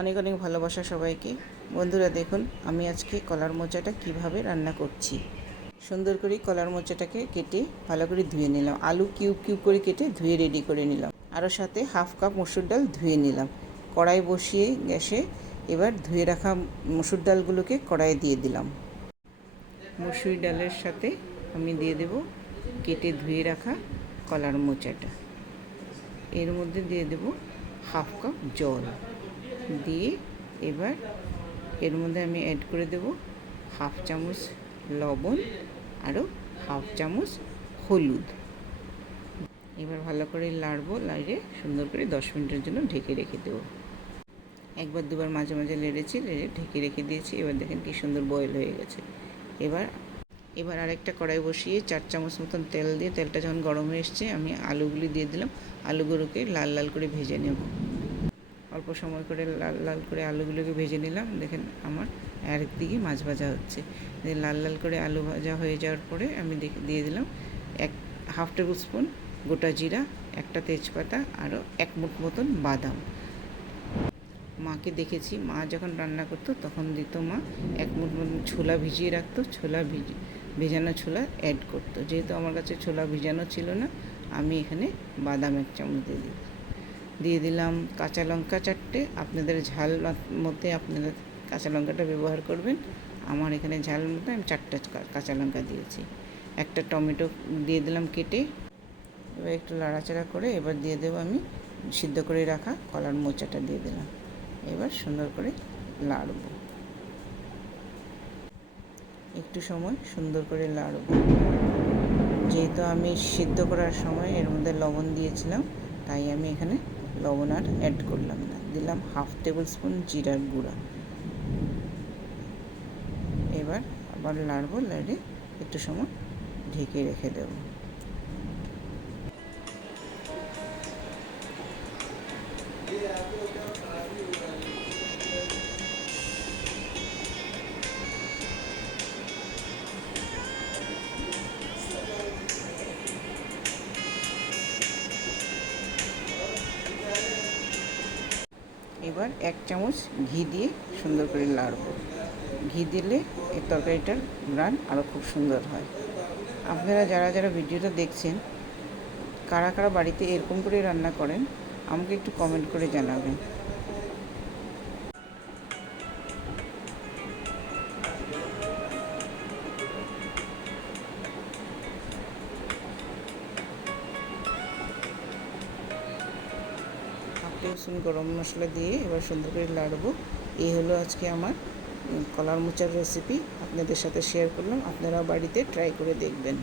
অনেক অনেক ভালোবাসা সবাইকে। বন্ধুরা দেখুন, আমি আজকে কলার মোচাটা কিভাবে রান্না করছি। সুন্দর করে কলার মোচাটাকে কেটে ভালো করে ধুয়ে নিলাম। আলু কিউব কিউব করে কেটে ধুয়ে রেডি করে নিলাম। আরও সাথে হাফ কাপ মসুর ডাল ধুয়ে নিলাম। কড়াই বসিয়ে গ্যাসে এবার ধুয়ে রাখা মসুর ডালগুলোকে কড়াইয়ে দিয়ে দিলাম। মসুর ডালের সাথে আমি দিয়ে দেব কেটে ধুয়ে রাখা কলার মোচাটা। এর মধ্যে দিয়ে দেব হাফ কাপ জল দিয়ে এবার এর মধ্যে আমি অ্যাড করে দেব হাফ চামচ লবণ, আরও হাফ চামচ হলুদ। এবার ভালো করে লাড়বো, লাড়িয়ে সুন্দর করে 10 মিনিটের জন্য ঢেকে রেখে দেবো। একবার দুবার মাঝে মাঝে লেড়ে ঢেকে রেখে দিয়েছি। এবার দেখেন কি সুন্দর বয়েল হয়ে গেছে। এবার আরেকটা কড়াই বসিয়ে 4 চামচ মতন তেল দিয়ে, তেলটা যখন গরম হয়ে এসছে আমি আলুগুলি দিয়ে দিলাম। আলুগুলোকে লাল লাল করে ভেজে নেব। অল্প সময় করে লাল লাল করে আলুগুলোকে ভেজে নিলাম। দেখেন আমার আরেকদিকে মাছ ভাজা হচ্ছে। লাল লাল করে আলু ভাজা হয়ে যাওয়ার পরে আমি দিয়ে দিলাম হাফ টেবিল স্পুন গোটা জিরা, একটা তেজপাতা, আরও 1 মুঠ মতন বাদাম। মাকে দেখেছি, মা যখন রান্না করতো তখন দিত মা 1 মুঠ মতন ছোলা ভিজিয়ে রাখতো, ভেজানো ছোলা অ্যাড করতো। যেহেতু আমার কাছে ছোলা ভিজানো ছিল না, আমি এখানে বাদাম 1 চামচ দিয়ে দিলাম। কাঁচা লঙ্কা 4টে। আপনাদের ঝাল মতে আপনাদের কাঁচা লঙ্কাটা ব্যবহার করবেন। আমার এখানে ঝাল মতো আমি 4টা কাঁচা লঙ্কা দিয়েছি। একটা টমেটো দিয়ে দিলাম কেটে। এবার একটু নাড়াচাড়া করে এবার দিয়ে দেবো আমি সিদ্ধ করে রাখা কলার মোচাটা দিয়ে দিলাম। এবার সুন্দর করে লাড়ব, একটু সময় সুন্দর করে লাড়ব। যেহেতু আমি সিদ্ধ করার সময় এর মধ্যে লবণ দিয়েছিলাম, তাই আমি এখানে লবণ আর অ্যাড করলাম না। দিলাম হাফ টেবিল স্পুন জিরার গুঁড়া। এবার আবার লাড়ব, লাড়ে একটু সময় ঢেকে রেখে দেব। এবার 1 চামচ ঘি দিয়ে সুন্দর করে লাড়ব। ঘি দিলে এই তরকারিটার ঘ্রাণ আরও খুব সুন্দর হয়। আপনারা যারা যারা ভিডিওটা দেখছেন, কারা কারা বাড়িতে এরকম করে রান্না করেন আমাকে একটু কমেন্ট করে জানাবেন। হাফ টেবিল স্পুন গরম মশলা দিয়ে এবার সুন্দর করে লাড়বো। এই হলো আজকে আমার কলার মোচার রেসিপি, আপনাদের সাথে শেয়ার করলাম। আপনারা বাড়িতে ট্রাই করে দেখবেন।